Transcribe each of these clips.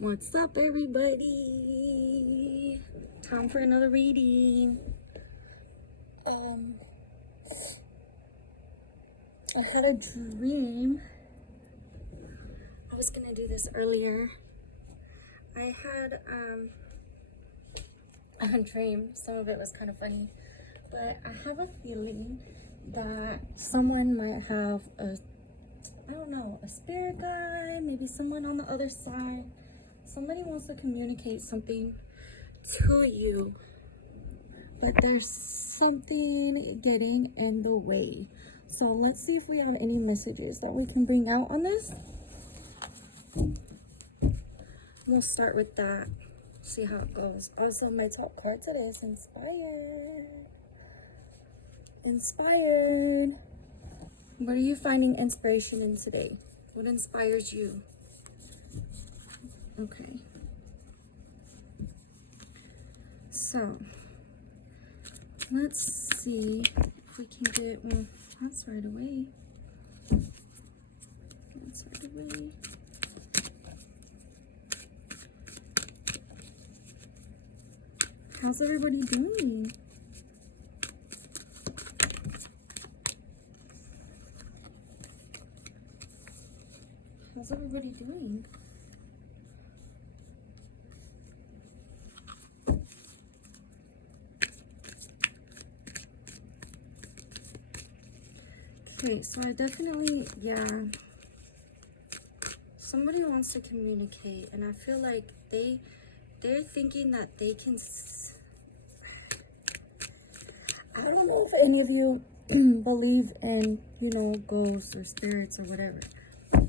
What's up, everybody? Time for another reading. I had a dream. I was gonna do this earlier. I had a dream. Some of it was kind of funny, but I have a feeling that someone might have a spirit guide, maybe someone on the other side. Somebody wants to communicate something to you, but there's something getting in the way. So let's see if we have any messages that we can bring out on this. We'll start with that, see how it goes. Also, my top card today is inspired. What are you finding inspiration in today? What inspires you? Okay. So, let's see if we can get, well, that's right away. That's right away. How's everybody doing? How's everybody doing? Okay, so I definitely, somebody wants to communicate, and I feel like they're thinking that they can, I don't know if any of you believe in, ghosts or spirits or whatever,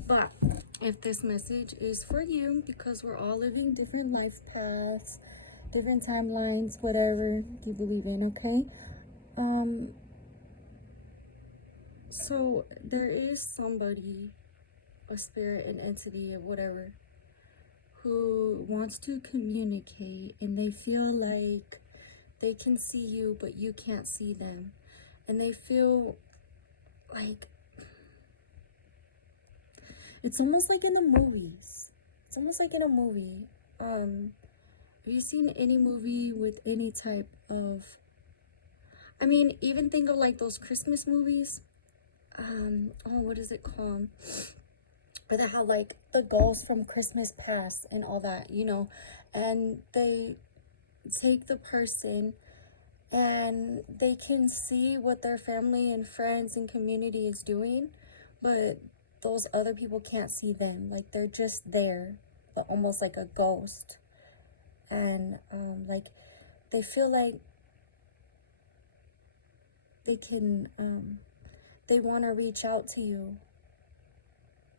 but if this message is for you, because we're all living different life paths, different timelines, whatever you believe in, okay? So there is somebody, a spirit, an entity, or whatever, who wants to communicate, and they feel like they can see you, but you can't see them. And they feel like, it's almost like in the movies. It's almost like in a movie. Have you seen any movie with any type of, even think of like those Christmas movies. What is it called? Or that how like the ghosts from Christmas past and all that, and they take the person and they can see what their family and friends and community is doing, but those other people can't see them. Like they're just there, but almost like a ghost. And like they feel like they can they want to reach out to you,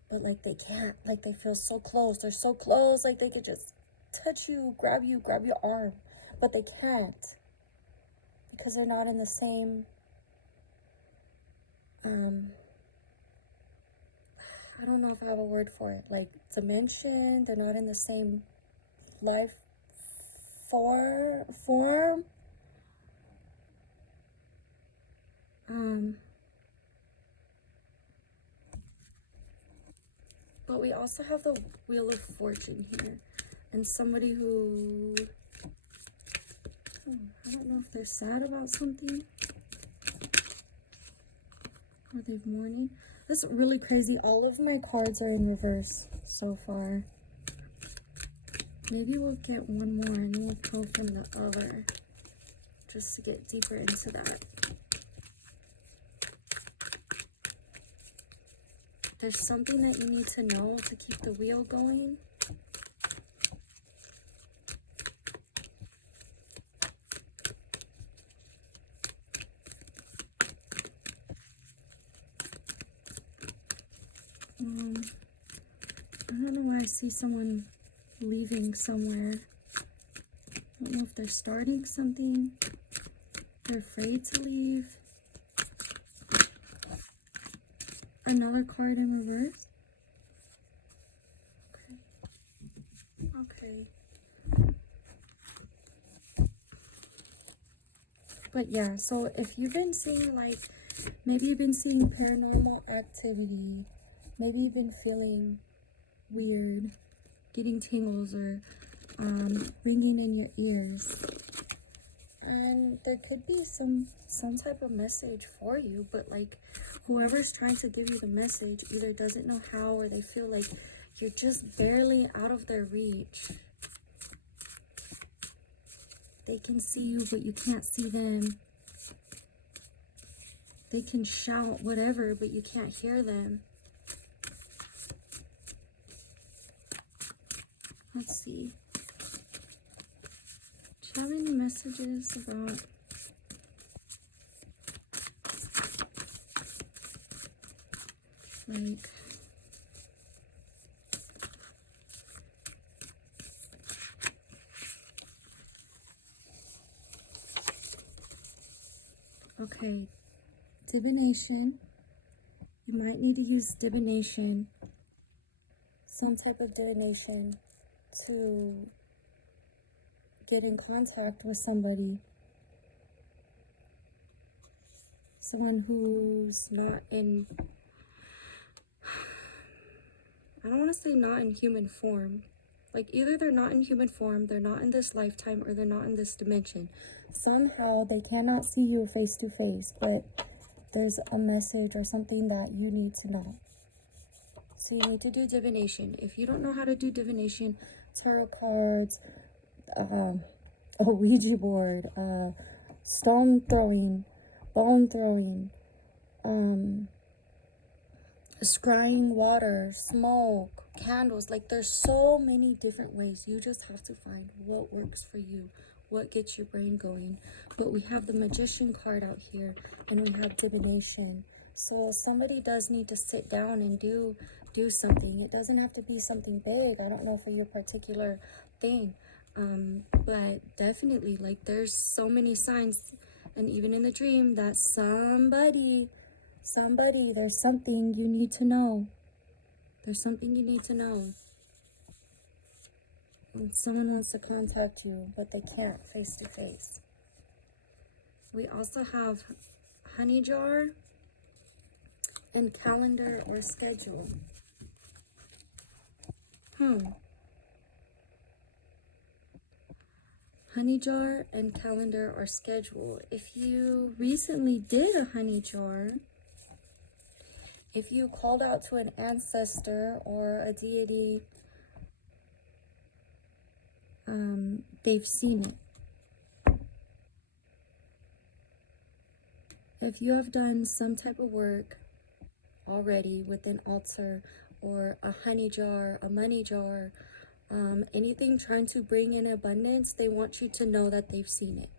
but like they can't. Like they feel so close. They're so close, like they could just touch you, grab your arm, but they can't because they're not in the same I don't know if I have a word for it, like dimension. They're not in the same life form. But we also have the Wheel of Fortune here, and somebody who, I don't know if they're sad about something, or they're mourning. That's really crazy. All of my cards are in reverse so far. Maybe we'll get one more and then we'll pull from the other, just to get deeper into that. There's something that you need to know to keep the wheel going. I don't know why I see someone leaving somewhere. I don't know if they're starting something. They're afraid to leave. Another card in reverse. Okay. But yeah, so if you've been seeing like, maybe you've been seeing paranormal activity, maybe you've been feeling weird, getting tingles or ringing in your ears. And there could be some type of message for you, but like whoever's trying to give you the message either doesn't know how, or they feel like you're just barely out of their reach. They can see you, but you can't see them. They can shout whatever, but you can't hear them. Let's see. Do you have any messages about like okay, divination? You might need to use divination, some type of divination, to get in contact with somebody. Someone who's not in, I don't want to say not in human form. Like either they're not in human form, they're not in this lifetime, or they're not in this dimension. Somehow they cannot see you face to face, but there's a message or something that you need to know. So you need to do divination. If you don't know how to do divination, tarot cards, a Ouija board, stone throwing, bone throwing, scrying water, smoke, candles. Like there's so many different ways. You just have to find what works for you, what gets your brain going. But we have the Magician card out here, and we have divination. So somebody does need to sit down and do something. It doesn't have to be something big. I don't know for your particular thing, but definitely, like, there's so many signs, and even in the dream, that somebody, there's something you need to know. There's something you need to know. And someone wants to contact you, but they can't face to face. We also have honey jar and calendar or schedule. Honey jar and calendar or schedule. If you recently did a honey jar, if you called out to an ancestor or a deity, they've seen it. If you have done some type of work already with an altar or a honey jar, a money jar, anything trying to bring in abundance, they want you to know that they've seen it.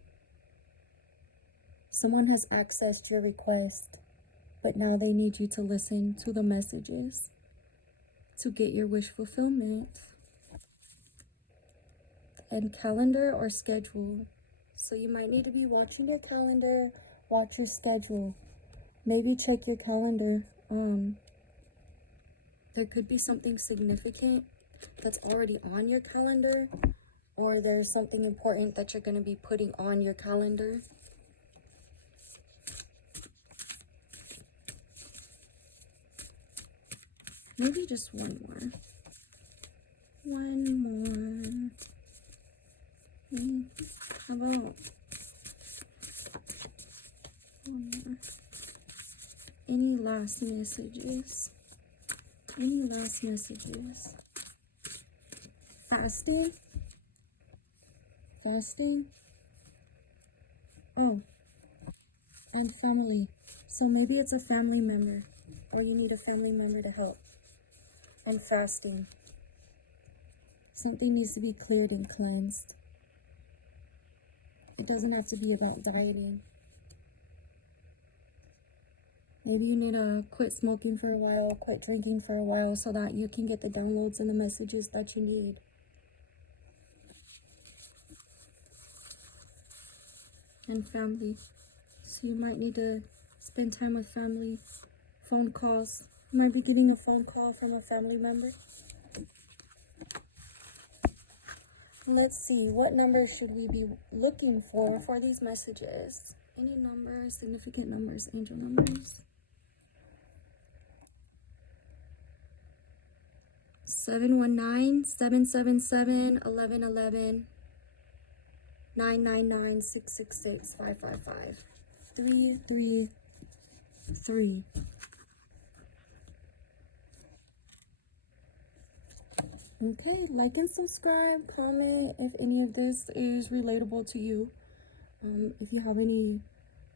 Someone has accessed your request, but now they need you to listen to the messages to get your wish fulfillment. And calendar or schedule. So you might need to be watching your calendar, watch your schedule. Maybe check your calendar. There could be something significant that's already on your calendar, or there's something important that you're going to be putting on your calendar. Maybe just one more. How about one more? Any last messages? Any last messages? Fasting? Fasting? Oh, and family. So maybe it's a family member, or you need a family member to help. And fasting. Something needs to be cleared and cleansed. It doesn't have to be about dieting. Maybe you need to quit smoking for a while, quit drinking for a while, so that you can get the downloads and the messages that you need. And family. So you might need to spend time with family. Phone calls. You might be getting a phone call from a family member. Let's see, what numbers should we be looking for these messages? Any numbers, significant numbers, angel numbers? 719-777-1111, 999-666-555, 333. Okay, like and subscribe, comment if any of this is relatable to you. If you have any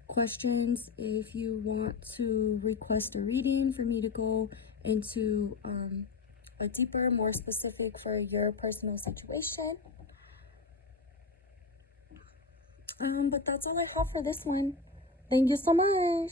questions, if you want to request a reading for me to go into a deeper, more specific for your personal situation. But that's all I have for this one. Thank you so much.